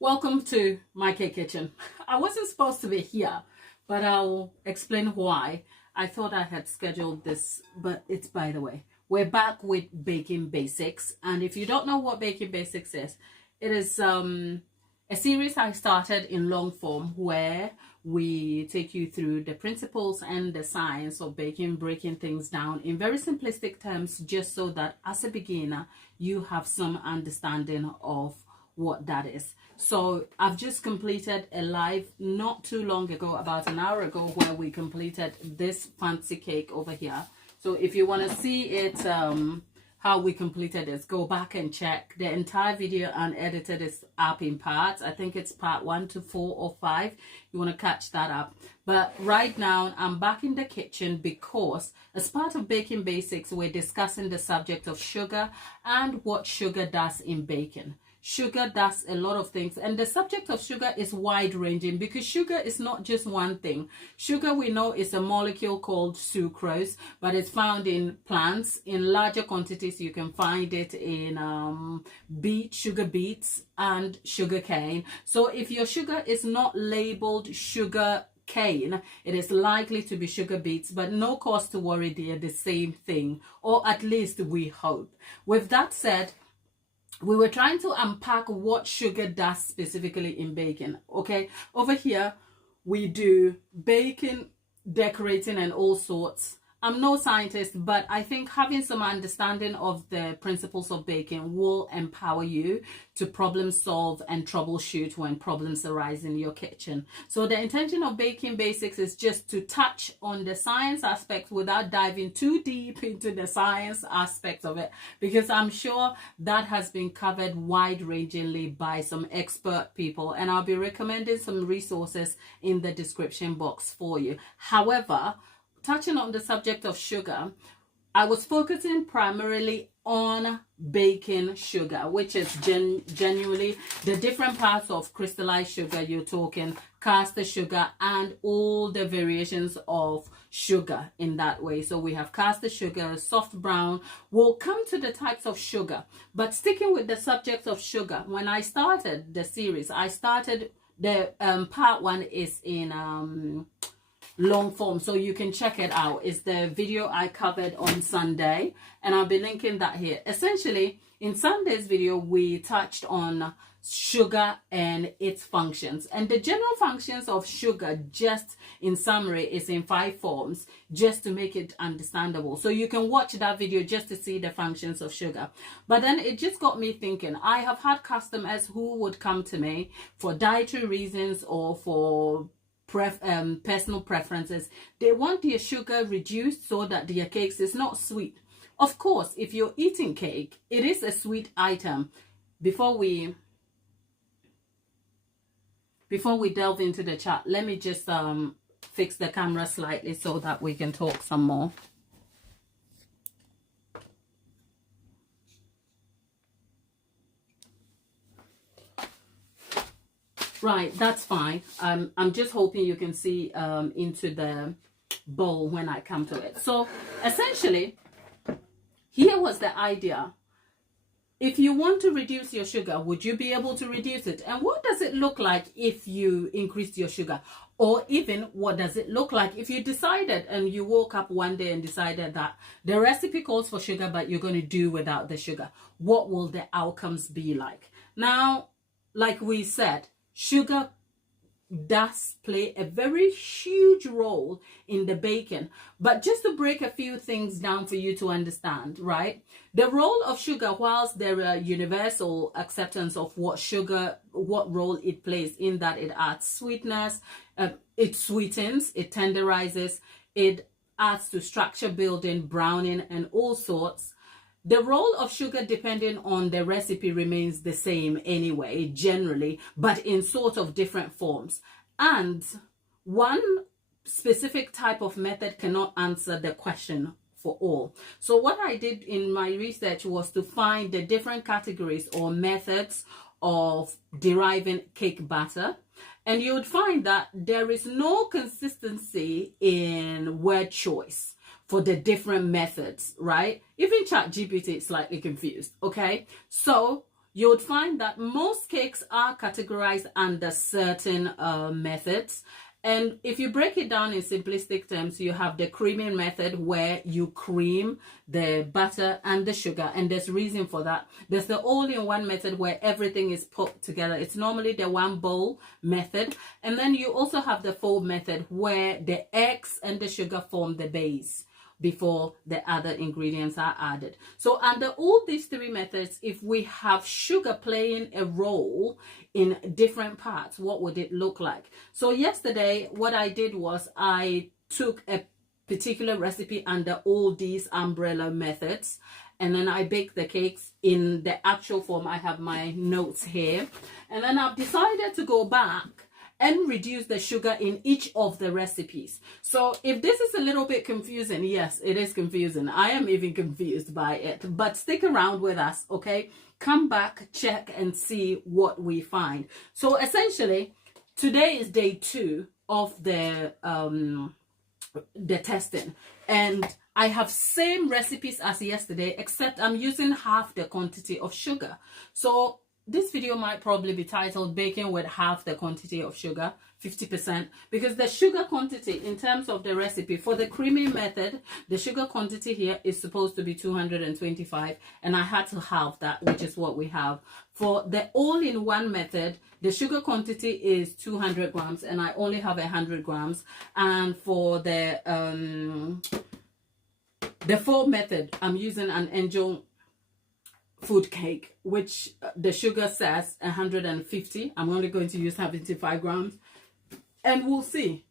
Welcome to my cake kitchen. I wasn't supposed to be here, but I'll explain why. I thought I had scheduled this, but it's by the way. We're back with Baking Basics, and if you don't know what Baking Basics is, it is a series I started in long form where we take you through the principles and the science of baking, breaking things down in very simplistic terms, just so that as a beginner, you have some understanding of what that is. So I've just completed a live not too long ago, about an hour ago, where we completed this fancy cake over here. So if you want to see it, how we completed this, go back and check the entire video and edited this up in parts. I think it's part 1 to 4 or 5. You want to catch that up. But right now I'm back in the kitchen because as part of Baking Basics, we're discussing the subject of sugar and what sugar does in baking. Sugar does a lot of things, and the subject of sugar is wide ranging because sugar is not just one thing. Sugar, we know, is a molecule called sucrose, but it's found in plants in larger quantities. You can find it in sugar beets and sugar cane. So if your sugar is not labeled sugar cane, it is likely to be sugar beets, but no cause to worry, they are the same thing, or at least we hope. With that said, we were trying to unpack what sugar does specifically in baking. Okay, over here we do baking, decorating, and all sorts. I'm no scientist, but I think having some understanding of the principles of baking will empower you to problem solve and troubleshoot when problems arise in your kitchen. So the intention of Baking Basics is just to touch on the science aspect without diving too deep into the science aspect of it, because I'm sure that has been covered wide-rangingly by some expert people, and I'll be recommending some resources in the description box for you. However, touching on the subject of sugar, I was focusing primarily on baking sugar, which is genuinely the different parts of crystallized sugar. You're talking caster sugar and all the variations of sugar in that way. So we have caster sugar, soft brown. We'll come to the types of sugar, but sticking with the subject of sugar, when I started the series, I started the part 1 is in long form, so you can check it out. It's the video I covered on Sunday, and I'll be linking that here. Essentially, in Sunday's video, we touched on sugar and its functions, and the general functions of sugar, just in summary, is in 5 forms, just to make it understandable. So you can watch that video just to see the functions of sugar. But then it just got me thinking. I have had customers who would come to me for dietary reasons or for personal preferences. They want their sugar reduced so that their cakes is not sweet. Of course, if you're eating cake, it is a sweet item. Before we delve into the chat, let me just fix the camera slightly so that we can talk some more. Right, that's fine. I'm just hoping you can see into the bowl when I come to it. So essentially, here was the idea. If you want to reduce your sugar, would you be able to reduce it? And what does it look like if you increase your sugar? Or even what does it look like if you decided and you woke up one day and decided that the recipe calls for sugar, but you're going to do without the sugar? What will the outcomes be like? Now, like we said, sugar does play a very huge role in the baking, but just to break a few things down for you to understand, right? The role of sugar, whilst there are universal acceptance of what role it plays, in that it adds sweetness, it sweetens, it tenderizes, it adds to structure building, browning, and all sorts. The role of sugar, depending on the recipe, remains the same anyway, generally, but in sort of different forms. And one specific type of method cannot answer the question for all. So what I did in my research was to find the different categories or methods of deriving cake batter. And you would find that there is no consistency in word choice for the different methods, right? Even ChatGPT is slightly confused, okay? So you would find that most cakes are categorized under certain methods. And if you break it down in simplistic terms, you have the creaming method where you cream the butter and the sugar. And there's reason for that. There's the all-in-one method where everything is put together. It's normally the one bowl method. And then you also have the fold method where the eggs and the sugar form the base before the other ingredients are added. So under all these three methods, if we have sugar playing a role in different parts, what would it look like? So yesterday, what I did was I took a particular recipe under all these umbrella methods, and then I baked the cakes in the actual form. I have my notes here, and then I've decided to go back and reduce the sugar in each of the recipes. So if this is a little bit confusing, yes, it is confusing. I am even confused by it, but stick around with us, okay? Come back, check, and see what we find. So essentially, today is day 2 of the testing, and I have same recipes as yesterday, except I'm using half the quantity of sugar. So this video might probably be titled Baking with Half the Quantity of Sugar, 50%, because the sugar quantity in terms of the recipe for the creaming method, the sugar quantity here is supposed to be 225, and I had to halve that, which is what we have. For the all-in-one method, the sugar quantity is 200 grams, and I only have 100 grams. And for the fold method, I'm using an angel food cake, which the sugar says 150. I'm only going to use 75 grams, and we'll see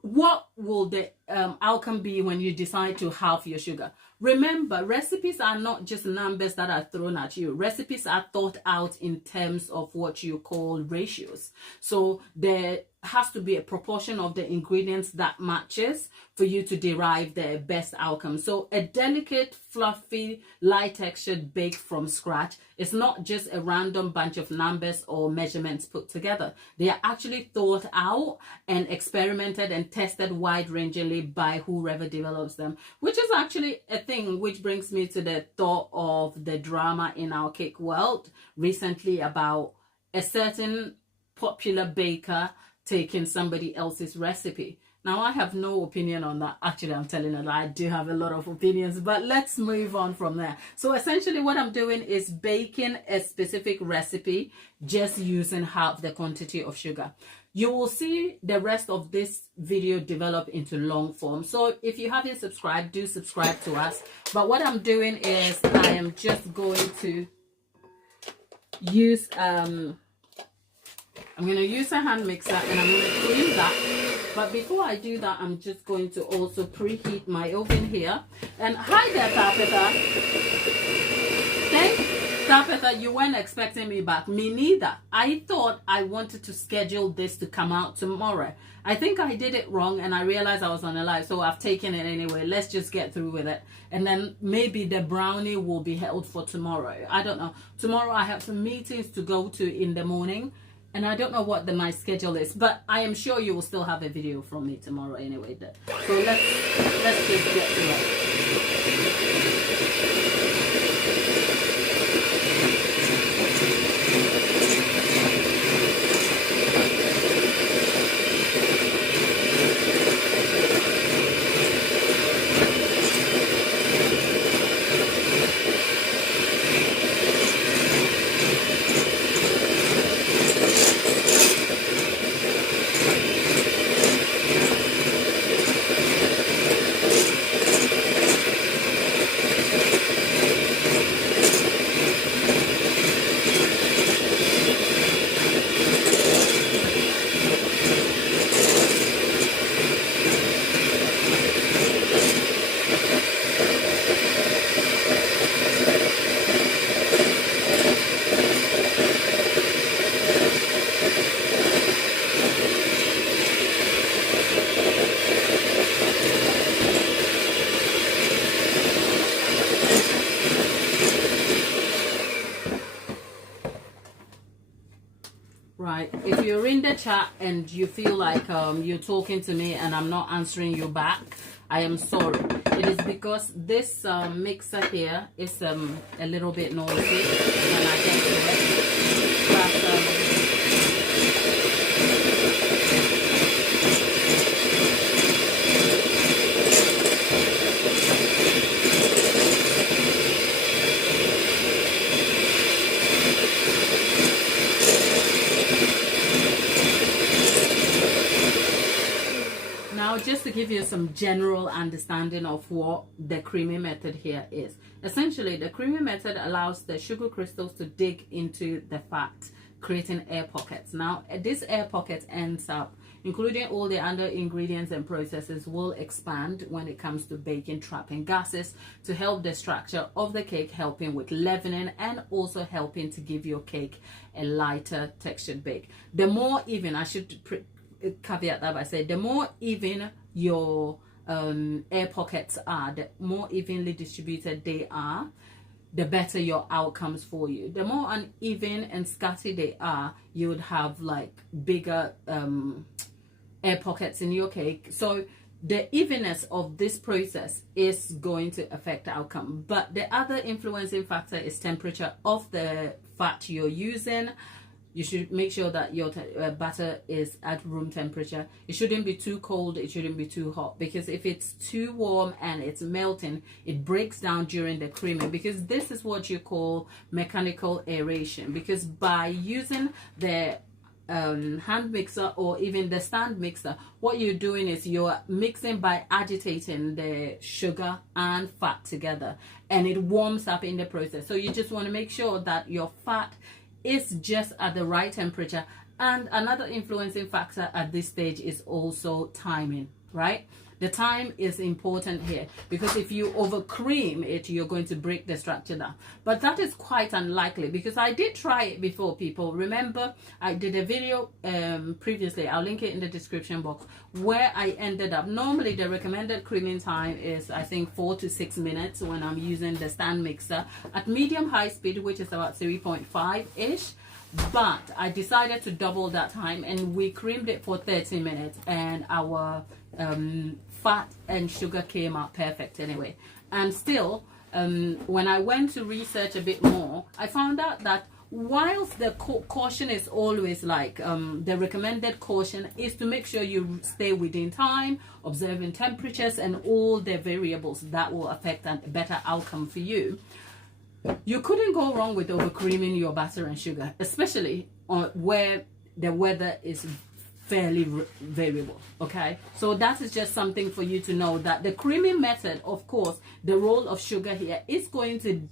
what will the outcome be when you decide to halve your sugar. Remember, recipes are not just numbers that are thrown at you. Recipes are thought out in terms of what you call ratios. So there has to be a proportion of the ingredients that matches for you to derive the best outcome. So a delicate, fluffy, light textured bake from scratch is not just a random bunch of numbers or measurements put together. They are actually thought out and experimented and tested wide-rangingly by whoever develops them, which is actually a thing which brings me to the thought of the drama in our cake world recently about a certain popular baker taking somebody else's recipe. Now, I have no opinion on that. Actually, I'm telling a lie. I do have a lot of opinions, but let's move on from there. So essentially what I'm doing is baking a specific recipe just using half the quantity of sugar. You will see the rest of this video develop into long form. So if you haven't subscribed, do subscribe to us. But what I'm doing is I am just going to use I'm going to use a hand mixer, and I'm going to cream that. But before I do that, I'm just going to also preheat my oven here. And hi there, Tapeta. Thanks, Tapeta. You weren't expecting me back. Me neither. I thought I wanted to schedule this to come out tomorrow. I think I did it wrong, and I realized I was on a live, so I've taken it anyway. Let's just get through with it. And then maybe the brownie will be held for tomorrow. I don't know. Tomorrow I have some meetings to go to in the morning, and I don't know what my schedule is, but I am sure you will still have a video from me tomorrow anyway. So let's just get to it. a chat and you feel like you're talking to me and I'm not answering you back, I am sorry. It is because this mixer here is a little bit noisy when I get to it. But just to give you some general understanding of what the creaming method here is. Essentially, the creaming method allows the sugar crystals to dig into the fat, creating air pockets. Now, this air pocket ends up, including all the other ingredients and processes, will expand when it comes to baking, trapping gases to help the structure of the cake, helping with leavening and also helping to give your cake a lighter textured bake. The more even, I should caveat that by saying, the more even your air pockets are, the more evenly distributed they are, the better your outcomes for you. The more uneven and scattered they are, you would have like bigger air pockets in your cake. So the evenness of this process is going to affect the outcome. But the other influencing factor is temperature of the fat you're using. You should make sure that your batter is at room temperature. It shouldn't be too cold, it shouldn't be too hot, because if it's too warm and it's melting, it breaks down during the creaming, because this is what you call mechanical aeration. Because by using the hand mixer or even the stand mixer, what you're doing is you're mixing by agitating the sugar and fat together, and it warms up in the process. So you just want to make sure that your fat is just at the right temperature. And another influencing factor at this stage is also timing, right? The time is important here, because if you over cream it, you're going to break the structure down. But that is quite unlikely, because I did try it before, people. Remember, I did a video previously, I'll link it in the description box, where I ended up, normally the recommended creaming time is I think 4 to 6 minutes when I'm using the stand mixer at medium high speed, which is about 3.5 ish. But I decided to double that time, and we creamed it for 30 minutes, and our fat and sugar came out perfect anyway. And still, when I went to research a bit more, I found out that whilst the caution is always like the recommended caution is to make sure you stay within time, observing temperatures and all the variables that will affect a better outcome for you, you couldn't go wrong with over creaming your batter and sugar, especially where the weather is fairly variable. Okay, so that is just something for you to know, that the creaming method, of course, the role of sugar here is going to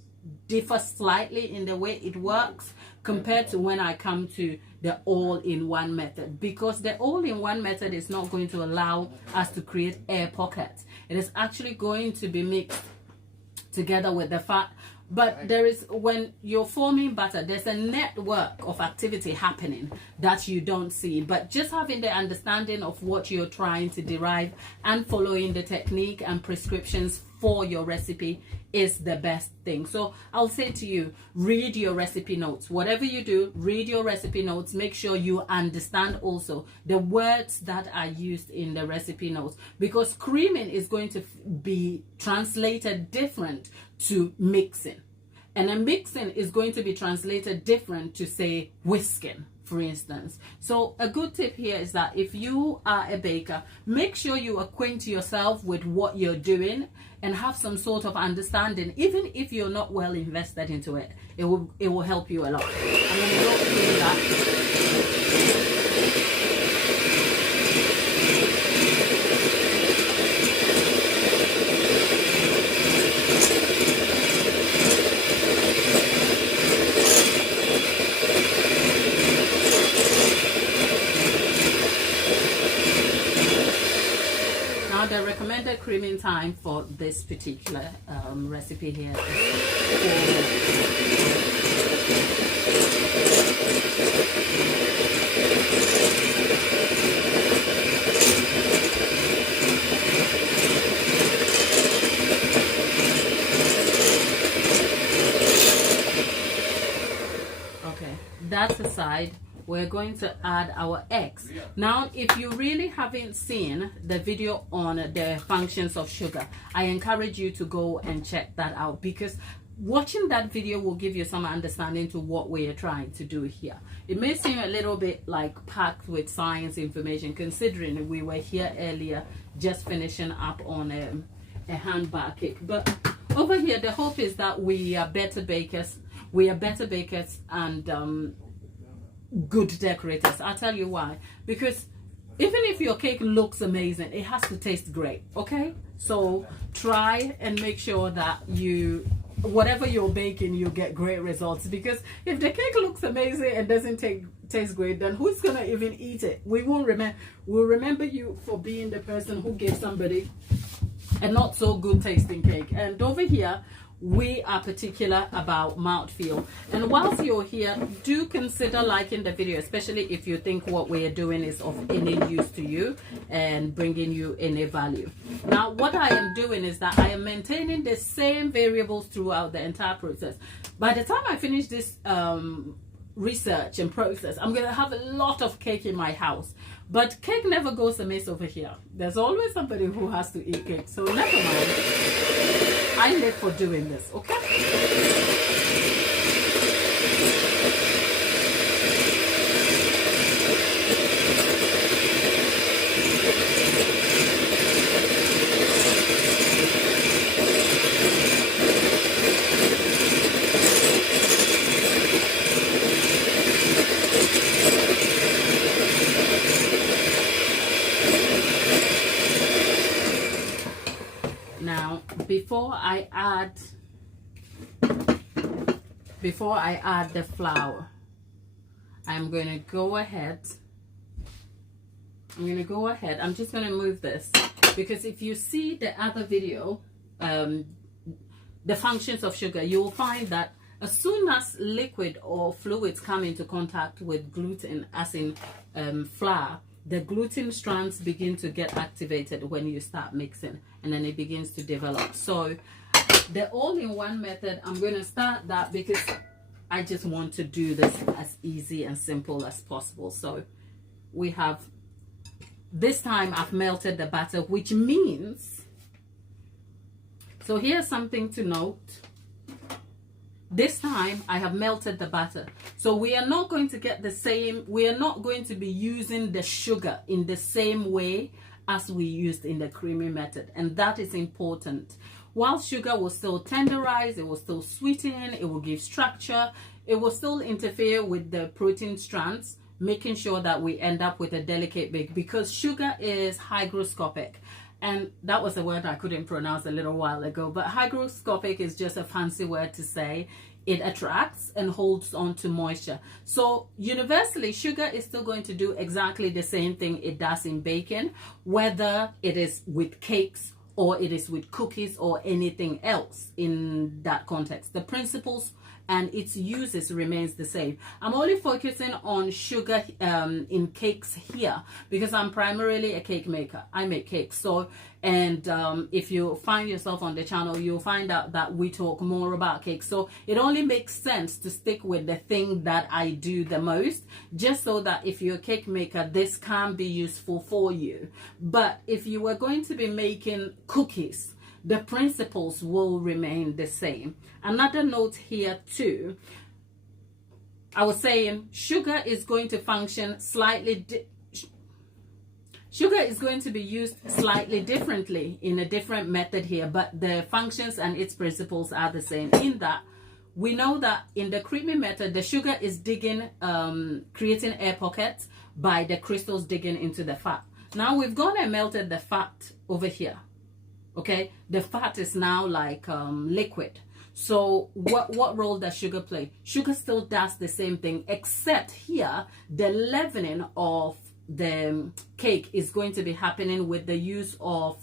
differ slightly in the way it works compared to when I come to the all-in-one method, because the all-in-one method is not going to allow us to create air pockets. It is actually going to be mixed together with the fat. But there is, when you're forming batter, there's a network of activity happening that you don't see. But just having the understanding of what you're trying to derive and following the technique and prescriptions for your recipe is the best thing. So I'll say to you, read your recipe notes. Whatever you do, read your recipe notes. Make sure you understand also the words that are used in the recipe notes, because creaming is going to be translated different to mixing, and a mixing is going to be translated different to, say, whisking, for instance. So a good tip here is that if you are a baker, make sure you acquaint yourself with what you're doing and have some sort of understanding. Even if you're not well invested into it, it will help you a lot. I'm going to go through that. The recommended creaming time for this particular recipe here is 4 minutes. Okay, that's aside. we're going to add our eggs. Now, if you really haven't seen the video on the functions of sugar, I encourage you to go and check that out, because watching that video will give you some understanding to what we are trying to do here. It may seem a little bit like packed with science information, considering we were here earlier just finishing up on a handbag cake. But over here, the hope is that we are better bakers. We are better bakers and good decorators. I'll tell you why. Because even if your cake looks amazing, it has to taste great, okay? So try and make sure that whatever you're baking, you get great results. Because if the cake looks amazing and doesn't taste great, then who's gonna even eat it? We'll remember you for being the person who gave somebody a not so good tasting cake. And over here, we are particular about mouthfeel. And whilst you're here, do consider liking the video, especially if you think what we are doing is of any use to you and bringing you any value. Now, what I am doing is that I am maintaining the same variables throughout the entire process. By the time I finish this research and process, I'm going to have a lot of cake in my house. But cake never goes amiss over here. There's always somebody who has to eat cake. So never mind. I live for doing this, okay? Now, before I add the flour, I'm going to go ahead. I'm just going to move this, because if you see the other video, the functions of sugar, you will find that as soon as liquid or fluids come into contact with gluten, as in flour, the gluten strands begin to get activated when you start mixing, and then it begins to develop. So the all-in-one method, I'm going to start that because I just want to do this as easy and simple as possible. So we have, this time I've melted the batter, which means, so here's something to note. This time I have melted the batter. So we are not going to get the same, we are not going to be using the sugar in the same way as we used in the creamy method. And that is important. While sugar will still tenderize, it will still sweeten, it will give structure, it will still interfere with the protein strands, making sure that we end up with a delicate bake, because sugar is hygroscopic. And that was a word I couldn't pronounce a little while ago, but hygroscopic is just a fancy word to say it attracts and holds on to moisture. So universally, sugar is still going to do exactly the same thing it does in baking, whether it is with cakes or it is with cookies or anything else in that context. The principles and its uses remains the same. I'm only focusing on sugar in cakes here because I'm primarily a cake maker. I make cakes. So, and if you find yourself on the channel, you'll find out that we talk more about cakes. So it only makes sense to stick with the thing that I do the most, just so that if you're a cake maker, this can be useful for you. But if you were going to be making cookies, the principles will remain the same. Another note here too, I was saying sugar is going to function slightly, sugar is going to be used slightly differently in a different method here, but the functions and its principles are the same, in that we know that in the creamy method, the sugar is digging, creating air pockets by the crystals digging into the fat. Now we've gone and melted the fat over here. Okay, the fat is now like liquid. So what role does sugar play? Sugar still does the same thing, except here the leavening of the cake is going to be happening with the use of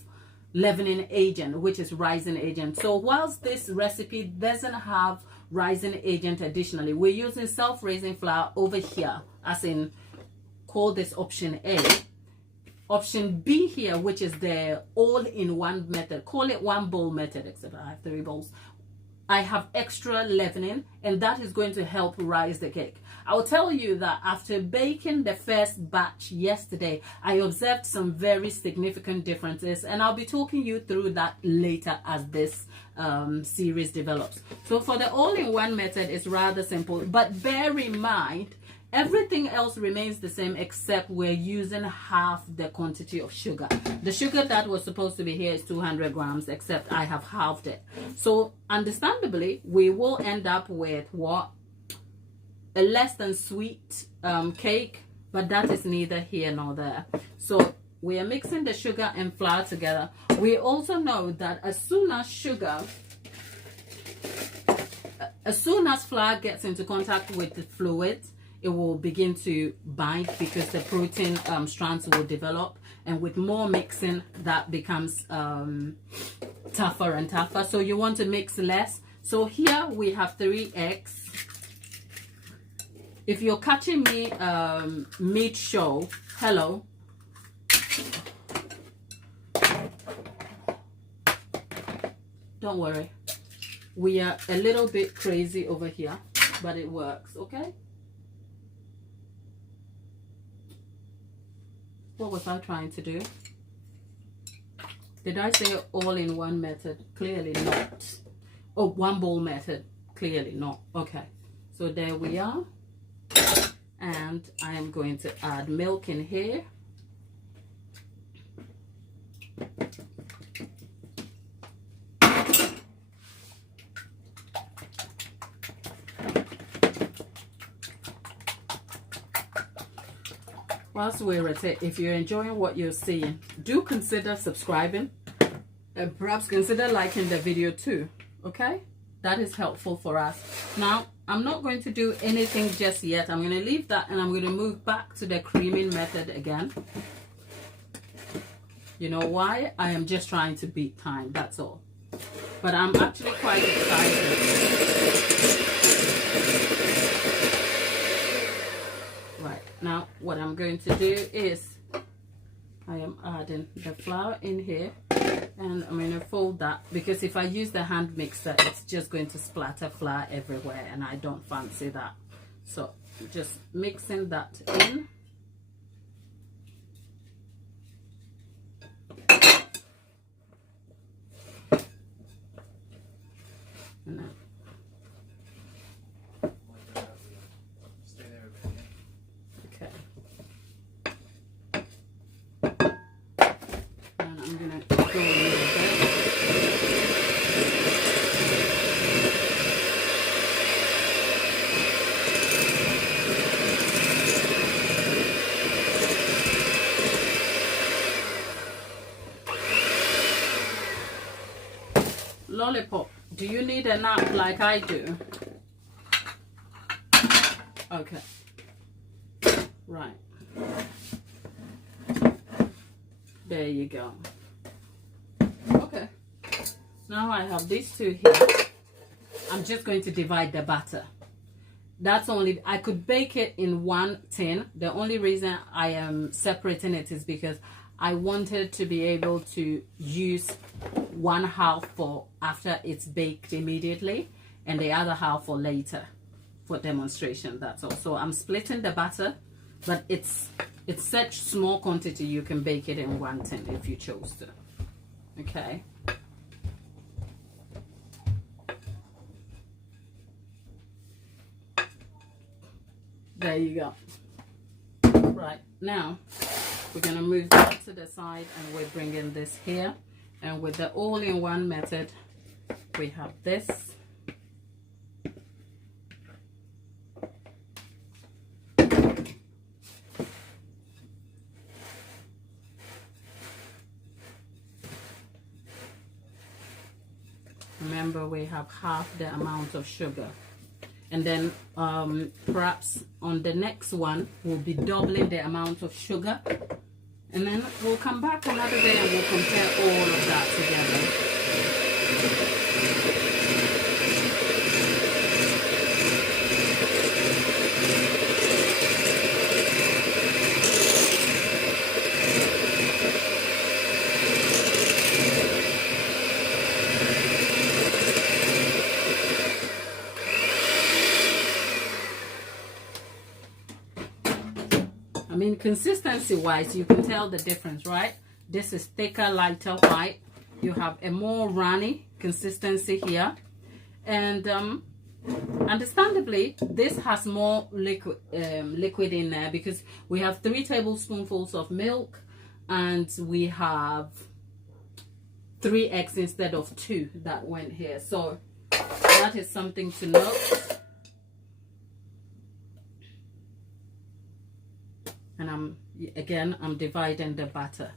leavening agent, which is rising agent. So whilst this recipe doesn't have rising agent additionally, we're using self-raising flour over here, as in, call this option A. Option B here, which is the all-in-one method, call it one bowl method, except I have 3 bowls. I have extra leavening, and that is going to help rise the cake. I will tell you that after baking the first batch yesterday, I observed some very significant differences, and I'll be talking you through that later as this series develops. So for the all-in-one method, it's rather simple, but bear in mind, everything else remains the same except we're using half the quantity of sugar. The sugar that was supposed to be here is 200 grams, except I have halved it. So understandably, we will end up with what? A less than sweet cake, but that is neither here nor there. So we are mixing the sugar and flour together. We also know that as soon as flour gets into contact with the fluid, it will begin to bind because the protein strands will develop, and with more mixing that becomes tougher and tougher. So you want to mix less. So here we have 3 eggs. If you're catching me mid-show, hello. Don't worry. We are a little bit crazy over here, but it works, okay? What was I trying to do? Did I say all-in-one method? Clearly not. Oh, one bowl method? Clearly not. Okay. So there we are. And I am going to add milk in here. Whilst we're at it, if you're enjoying what you're seeing, do consider subscribing and perhaps consider liking the video too, okay? That is helpful for us. Now, I'm not going to do anything just yet. I'm going to leave that and I'm going to move back to the creaming method again. You know why? I am just trying to beat time, that's all. But I'm actually quite excited. Right, now what I'm going to do is I am adding the flour in here, and I'm going to fold that because if I use the hand mixer, it's just going to splatter flour everywhere and I don't fancy that. So just mixing that in. And then Lollipop, do you need a nap like I do? Okay. Right. There you go. Okay. Now I have these two here. I'm just going to divide the batter. That's only, I could bake it in one tin. The only reason I am separating it is because I wanted to be able to use one half for after it's baked immediately and the other half for later for demonstration. That's all. So I'm splitting the batter, but it's such small quantity you can bake it in one tin if you chose to. Okay. There you go. Right, now we're going to move that to the side and we're bringing this here. And with the all-in-one method, we have this. Remember, we have half the amount of sugar. And then perhaps on the next one, we'll be doubling the amount of sugar. And then we'll come back another day and we'll compare all of that together. consistency wise, you can tell the difference, right? This is thicker, lighter white. You have a more runny consistency here, and understandably this has more liquid in there, because we have 3 tablespoonfuls of milk and we have 3 eggs instead of 2 that went here. So that is something to note. And I'm dividing the batter.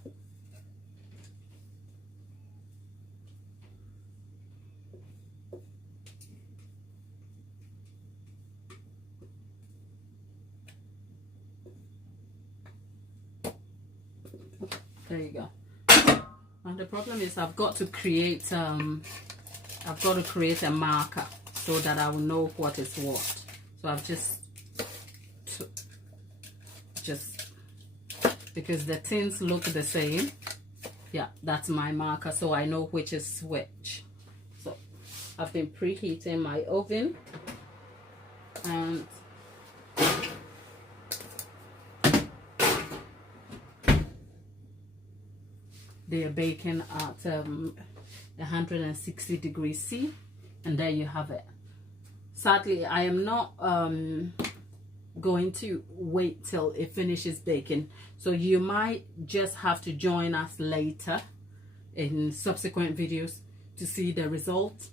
There you go. And the problem is I've got to create a marker so that I will know what is what. So I've just because the tins look the same. Yeah, that's my marker, so I know which is which. So I've been preheating my oven, and they are baking at 160 degrees C, and there you have it. Sadly, I am not going to wait till it finishes baking, so you might just have to join us later in subsequent videos to see the result.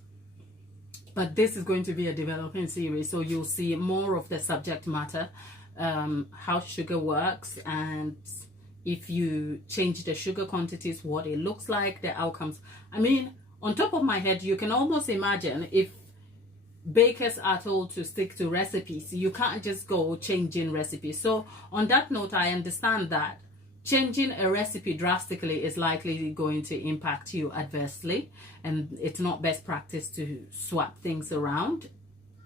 But this is going to be a developing series, so you'll see more of the subject matter, how sugar works, and if you change the sugar quantities, what it looks like, the outcomes. I mean, on top of my head, you can almost imagine if bakers are told to stick to recipes, you can't just go changing recipes. So on that note, I understand that changing a recipe drastically is likely going to impact you adversely, and it's not best practice to swap things around.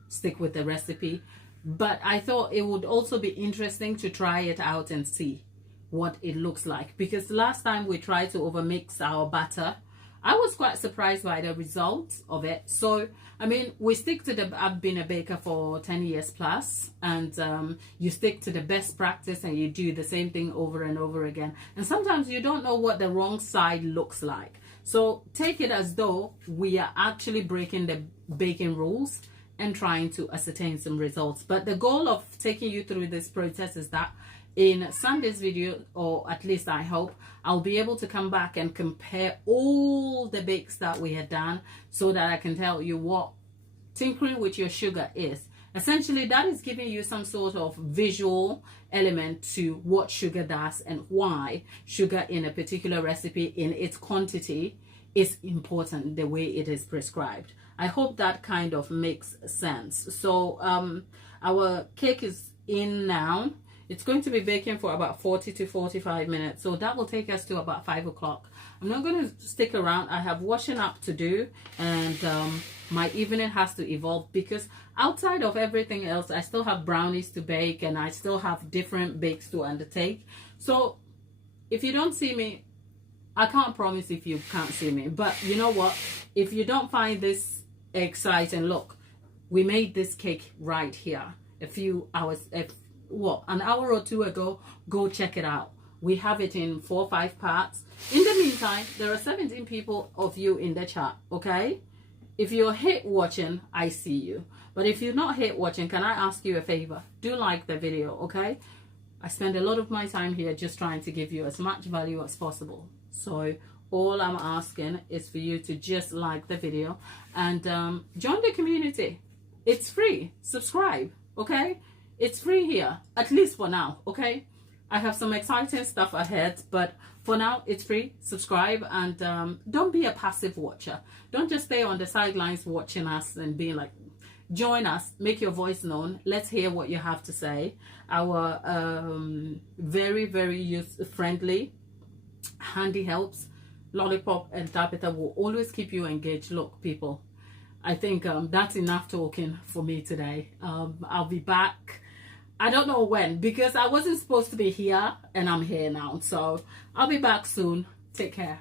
Stick with the recipe. But I thought it would also be interesting to try it out and see what it looks like, because last time we tried to overmix our batter, I was quite surprised by the results of it. So I mean, we stick to the, I've been a baker for 10 years plus, and you stick to the best practice and you do the same thing over and over again, and sometimes you don't know what the wrong side looks like. So take it as though we are actually breaking the baking rules and trying to ascertain some results. But the goal of taking you through this process is that in Sunday's video, or at least I hope, I'll be able to come back and compare all the bakes that we had done, so that I can tell you what tinkering with your sugar is. Essentially, that is giving you some sort of visual element to what sugar does and why sugar in a particular recipe in its quantity is important the way it is prescribed. I hope that kind of makes sense. So our cake is in now. It's going to be baking for about 40 to 45 minutes. So that will take us to about 5 o'clock. I'm not going to stick around. I have washing up to do, and my evening has to evolve, because outside of everything else, I still have brownies to bake and I still have different bakes to undertake. So if you don't see me, I can't promise if you can't see me. But you know what? If you don't find this exciting, look, we made this cake right here a few hours, an hour or two ago. Go check it out. We have it in 4 or 5 parts. In the meantime, there are 17 people of you in the chat, okay? If you're hate watching, I see you. But if you're not hate watching, can I ask you a favor? Do like the video, okay? I spend a lot of my time here just trying to give you as much value as possible. So all I'm asking is for you to just like the video and join the community. It's free. Subscribe, okay? It's free here, at least for now, okay? I have some exciting stuff ahead, but for now, it's free. Subscribe, and don't be a passive watcher. Don't just stay on the sidelines watching us and being like, join us, make your voice known. Let's hear what you have to say. Our very, very user-friendly, handy helps, Lollipop and Tabitha will always keep you engaged. Look, people, I think that's enough talking for me today. I'll be back. I don't know when, because I wasn't supposed to be here and I'm here now. So I'll be back soon. Take care.